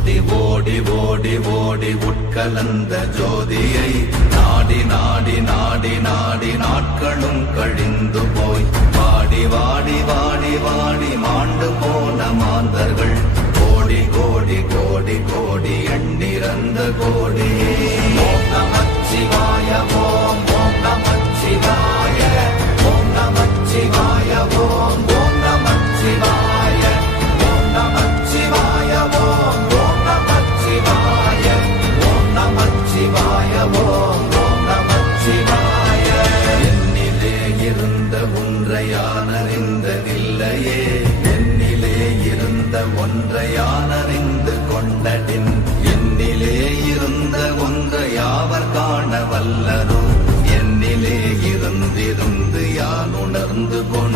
ஓடி ஓடி ஓடி ஓடி உட்கலந்த ஜோதியை நாடி நாடி நாடி நாடி நாட்களும் கழிந்து போய் வாடி வாடி வாடி வாடி மாண்டு போன மாந்தர்கள் கோடி கோடி கோடி கோடி எண்ணிறந்த கோடி. ஓம் நமச்சிவாய ஓம் ஓம் நமச்சிவாய ஓம் நமச்சிவாய ஓம் ஓம் நமச்சிவாய ஓம் நமச்சிவாய ஓம் ஓம் நமச்சிவாய ஓம் நமச்சிவாய ஓம் ஓம் நமச்சிவாய. என்னிலே இருந்த ஒன்றை யான் அறிந்ததில்லையே, என்னிலே இருந்த ஒன்றை யான் அறிந்து கொண்டடின், என்னிலே இருந்த ஒன்றை யாவர் காண வல்லரோ, என்னிலே இருந்திருந்து யான் உணர்ந்து கொண்ட